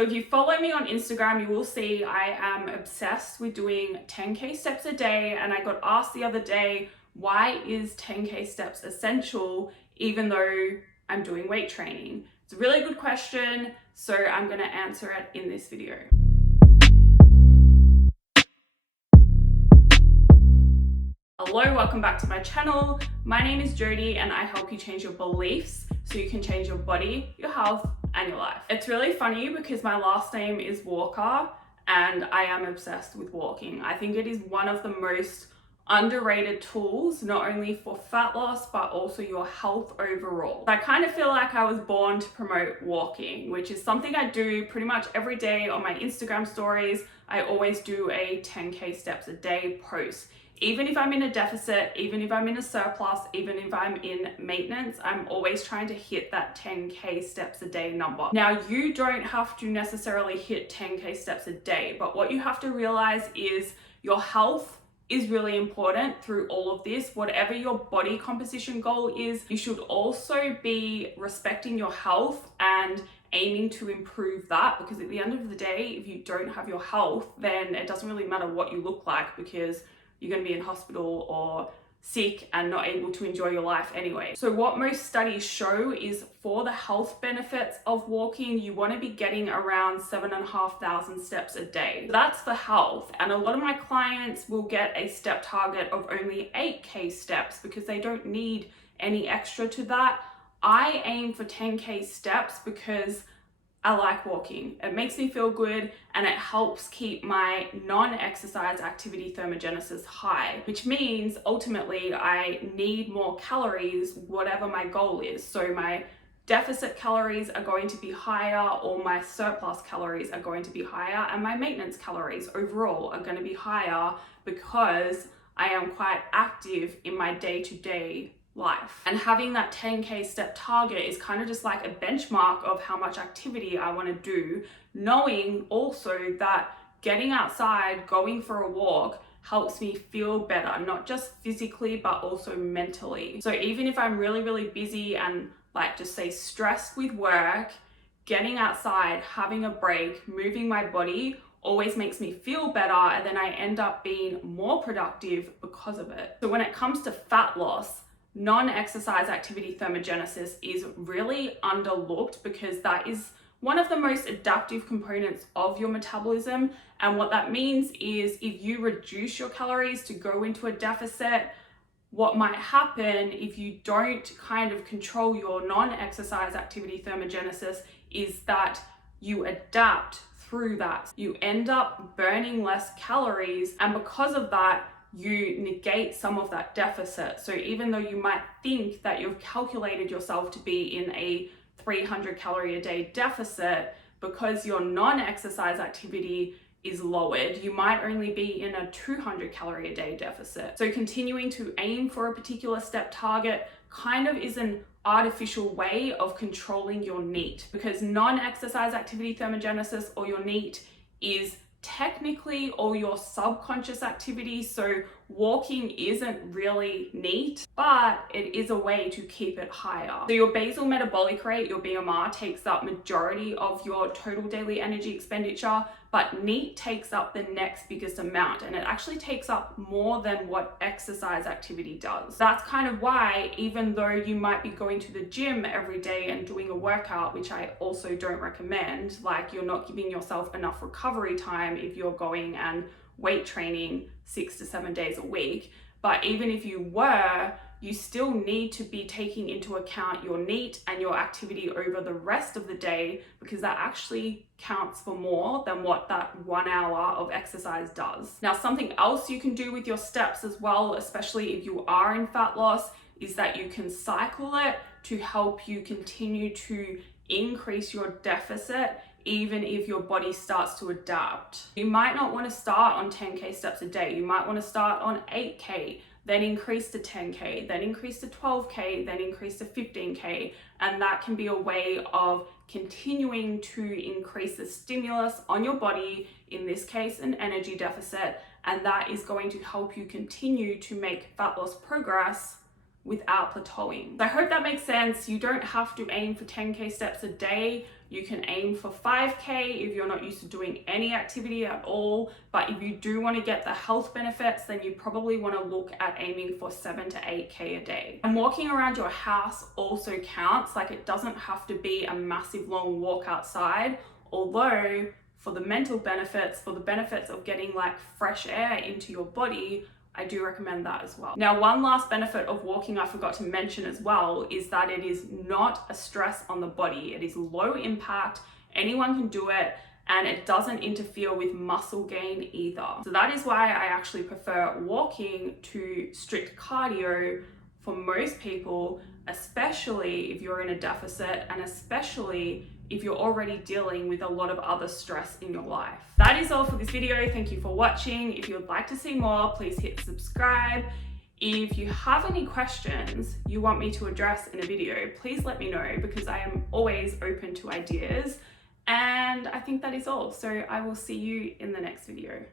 So if you follow me on Instagram, you will see I am obsessed with doing 10K steps a day. And I got asked the other day, why is 10K steps essential even though I'm doing weight training? It's a really good question, so I'm going to answer it in this video. Hello, welcome back to my channel. My name is Jodie and I help you change your beliefs so you can change your body, your health, and your life. It's really funny because my last name is Walker and I am obsessed with walking. I think it is one of the most underrated tools, not only for fat loss, but also your health overall. I kind of feel like I was born to promote walking, which is something I do pretty much every day on my Instagram stories. I always do a 10K steps a day post. Even if I'm in a deficit, even if I'm in a surplus, even if I'm in maintenance, I'm always trying to hit that 10K steps a day number. Now, you don't have to necessarily hit 10K steps a day, but what you have to realize is your health is really important through all of this. Whatever your body composition goal is, you should also be respecting your health and aiming to improve that, because at the end of the day, if you don't have your health, then it doesn't really matter what you look like, because you're going to be in hospital or sick and not able to enjoy your life anyway. So what most studies show is for the health benefits of walking, you want to be getting around 7,500 steps a day. That's for health. And a lot of my clients will get a step target of only 8K steps because they don't need any extra to that. I aim for 10K steps because I like walking. It makes me feel good and it helps keep my non-exercise activity thermogenesis high, which means ultimately I need more calories, whatever my goal is. So my deficit calories are going to be higher, or my surplus calories are going to be higher, and my maintenance calories overall are going to be higher because I am quite active in my day-to-day life. And having that 10K step target is kind of just like a benchmark of how much activity I want to do, knowing also that getting outside, going for a walk helps me feel better, not just physically, but also mentally. So even if I'm really busy and like just say stressed with work, getting outside, having a break, moving my body always makes me feel better, and then I end up being more productive because of it. So when it comes to fat loss, non-exercise activity thermogenesis is really underlooked because that is one of the most adaptive components of your metabolism. And what that means is if you reduce your calories to go into a deficit, what might happen if you don't kind of control your non-exercise activity thermogenesis is that you adapt through that. You end up burning less calories, and because of that, you negate some of that deficit. So even though you might think that you've calculated yourself to be in a 300 calorie a day deficit, because your non-exercise activity is lowered, you might only be in a 200 calorie a day deficit. So continuing to aim for a particular step target kind of is an artificial way of controlling your NEAT, because non-exercise activity thermogenesis, or your NEAT, is technically all your subconscious activity. So walking isn't really NEAT, but it is a way to keep it higher. So your basal metabolic rate, your BMR, takes up majority of your total daily energy expenditure, but NEAT takes up the next biggest amount, and it actually takes up more than what exercise activity does. That's kind of why, even though you might be going to the gym every day and doing a workout, which I also don't recommend, like you're not giving yourself enough recovery time if you're going and weight training 6 to 7 days a week. But even if you were, you still need to be taking into account your NEAT and your activity over the rest of the day, because that actually counts for more than what that 1 hour of exercise does. Now, something else you can do with your steps as well, especially if you are in fat loss, is that you can cycle it to help you continue to increase your deficit even if your body starts to adapt. You might not want to start on 10K steps a day. You might want to start on 8K, then increase to 10K, then increase to 12K, then increase to 15K. And that can be a way of continuing to increase the stimulus on your body, in this case, an energy deficit. And that is going to help you continue to make fat loss progress without plateauing. So I hope that makes sense. You don't have to aim for 10K steps a day. You can aim for 5K if you're not used to doing any activity at all. But if you do want to get the health benefits, then you probably want to look at aiming for 7 to 8K a day. And walking around your house also counts. Like, it doesn't have to be a massive long walk outside, although for the mental benefits, for the benefits of getting like fresh air into your body, I do recommend that as well. Now, one last benefit of walking I forgot to mention as well is that it is not a stress on the body. It is low impact, anyone can do it, and it doesn't interfere with muscle gain either. So that is why I actually prefer walking to strict cardio for most people, especially if you're in a deficit and especially if you're already dealing with a lot of other stress in your life. That is all for this video. Thank you for watching. If you would like to see more, please hit subscribe. If you have any questions you want me to address in a video, please let me know, because I am always open to ideas. And I think that is all. So I will see you in the next video.